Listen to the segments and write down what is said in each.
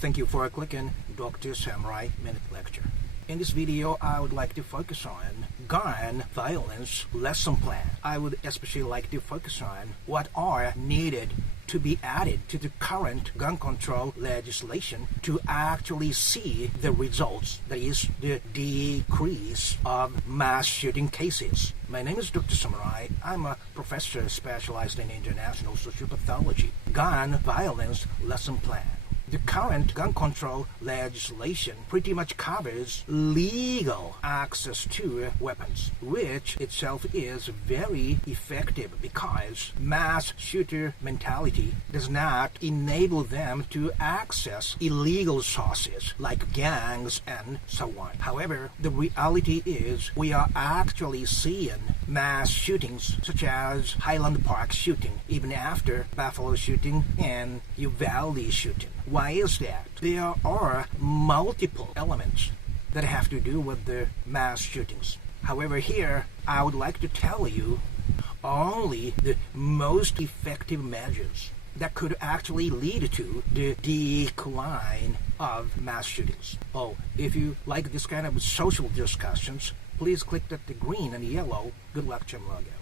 Thank you for clicking Dr. Samurai Minute Lecture. In this video, I would like to focus on gun violence lesson plan. I would especially like to focus on what are needed to be added to the current gun control legislation to actually see the results, that is, the decrease of mass shooting cases. My name is Dr. Samurai. I'm a professor specialized in international social pathology. Gun violence lesson plan. The current gun control legislation pretty much covers legal access to weapons, which itself is very effective because mass shooter mentality does not enable them to access illegal sources like gangs and so on. However, the reality is we are actually seeing mass shootings such as Highland Park shooting, even after Buffalo shooting and Uvalde shooting. Why is that? There are multiple elements that have to do with the mass shootings. However, here I would like to tell you only the most effective measures that could actually lead to the decline of mass shootings. Oh, if you like this kind of social discussions, please click the green and yellow Good Lecture logo.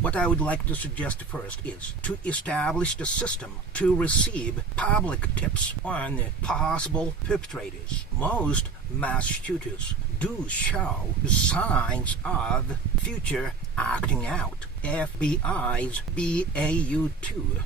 What I would like to suggest first is to establish the system to receive public tips on possible perpetrators. Most mass shooters do show signs of future acting out. FBI's BAU2,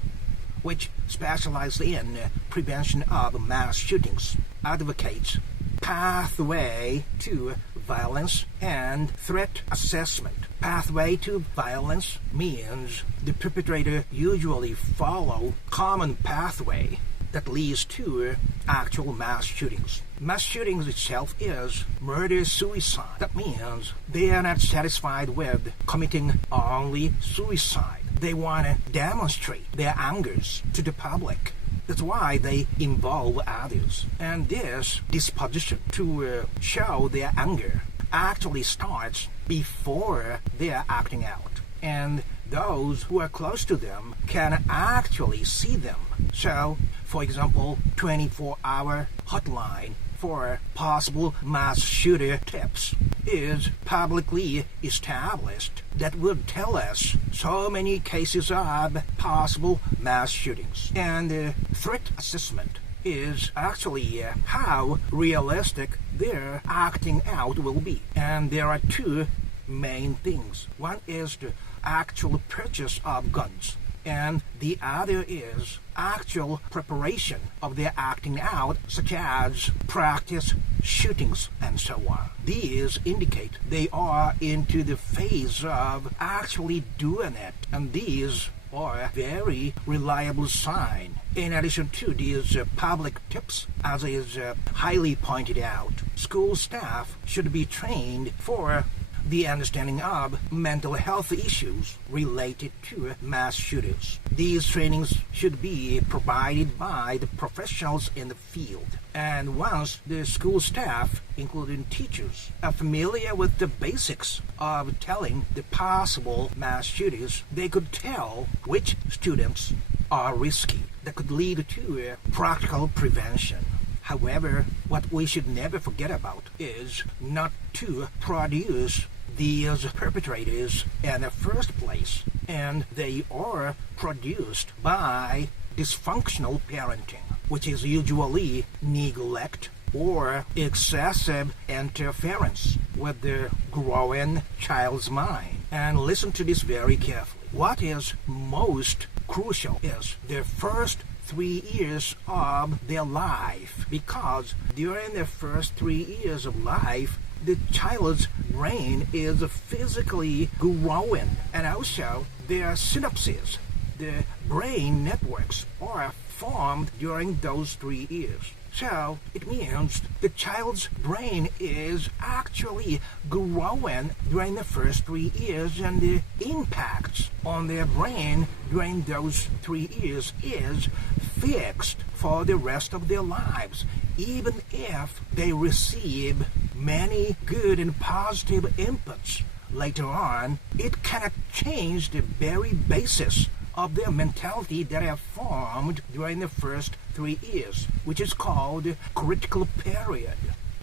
which specializes in prevention of mass shootings, advocates pathway to violence and threat assessment. Pathway to violence means the perpetrator usually follow common pathway that leads to actual mass shootings. Mass shootings itself is murder-suicide. That means they are not satisfied with committing only suicide. They want to demonstrate their angers to the public. That's why they involve others. And this disposition to show their anger actually starts before they are acting out. And those who are close to them can actually see them. So, for example, 24-hour hotline for possible mass shooter tips is publicly established that would tell us so many cases of possible mass shootings. And threat assessment is actually how realistic their acting out will be. And there are two main things. One is the actual purchase of guns, and the other is actual preparation of their acting out, such as practice shootings and so on. These indicate they are into the phase of actually doing it, and these are a very reliable sign. In addition to these public tips, as is highly pointed out, school staff should be trained for the understanding of mental health issues related to mass shooters. These trainings should be provided by the professionals in the field. And once the school staff, including teachers, are familiar with the basics of telling the possible mass shooters, they could tell which students are risky. That could lead to practical prevention. However, what we should never forget about is not to produce these perpetrators in the first place, and they are produced by dysfunctional parenting, which is usually neglect or excessive interference with the growing child's mind. And listen to this very carefully. What is most crucial is the first 3 years of their life, because during the first 3 years of life, the child's brain is physically growing, and also their synapses, the brain networks, are formed during those 3 years. So it means the child's brain is actually growing during the first 3 years, and the impacts on their brain during those 3 years is fixed for the rest of their lives. Even if they receive many good and positive inputs later on, it cannot change the very basis of their mentality that have formed during the first 3 years, which is called critical period.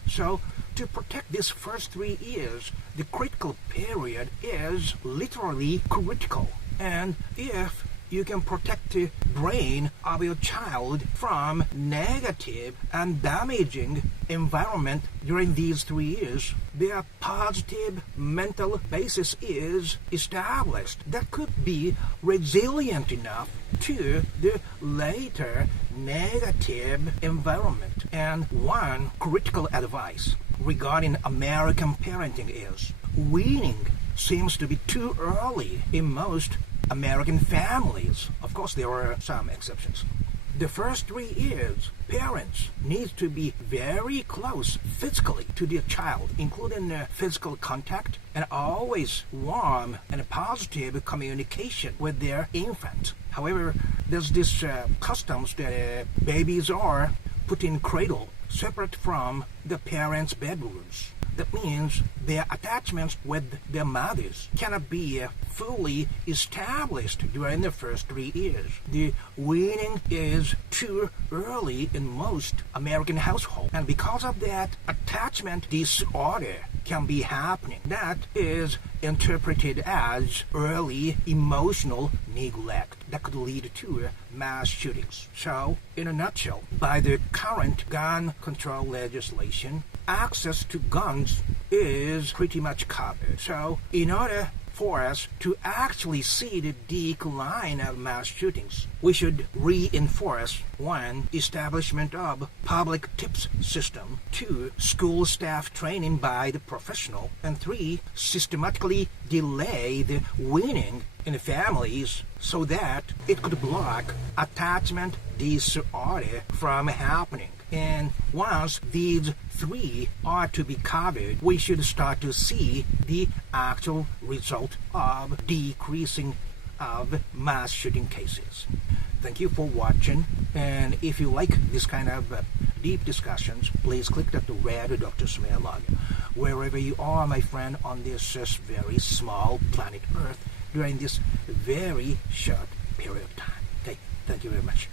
So, to protect these first 3 years, the critical period is literally critical. And if you can protect the brain of your child from negative and damaging environment during these 3 years, their positive mental basis is established that could be resilient enough to the later negative environment. And one critical advice regarding American parenting is weaning seems to be too early in most American families. Of course, there are some exceptions. The first 3 years, parents need to be very close physically to their child, including physical contact, and always warm and positive communication with their infant. However, there's this customs that babies are put in cradle separate from the parents' bedrooms. That means their attachments with their mothers cannot be fully established during the first 3 years. The weaning is too early in most American households, and because of that, attachment disorder can be happening. That is interpreted as early emotional neglect that could lead to mass shootings. So, in a nutshell, by the current gun control legislation, access to guns is pretty much covered. So, in order for us to actually see the decline of mass shootings, we should reinforce 1. Establishment of public tips system, 2. School staff training by the professional, and 3. Systematically delay the weaning in families so that it could block attachment disorder from happening. And once these 3 are to be covered, we should start to see the actual result of decreasing of mass shooting cases. Thank you for watching, and if you like this kind of deep discussions, please click that red Dr. Smith logo. Wherever you are, my friend, on this very small planet Earth during this very short period of time. Okay, thank you very much.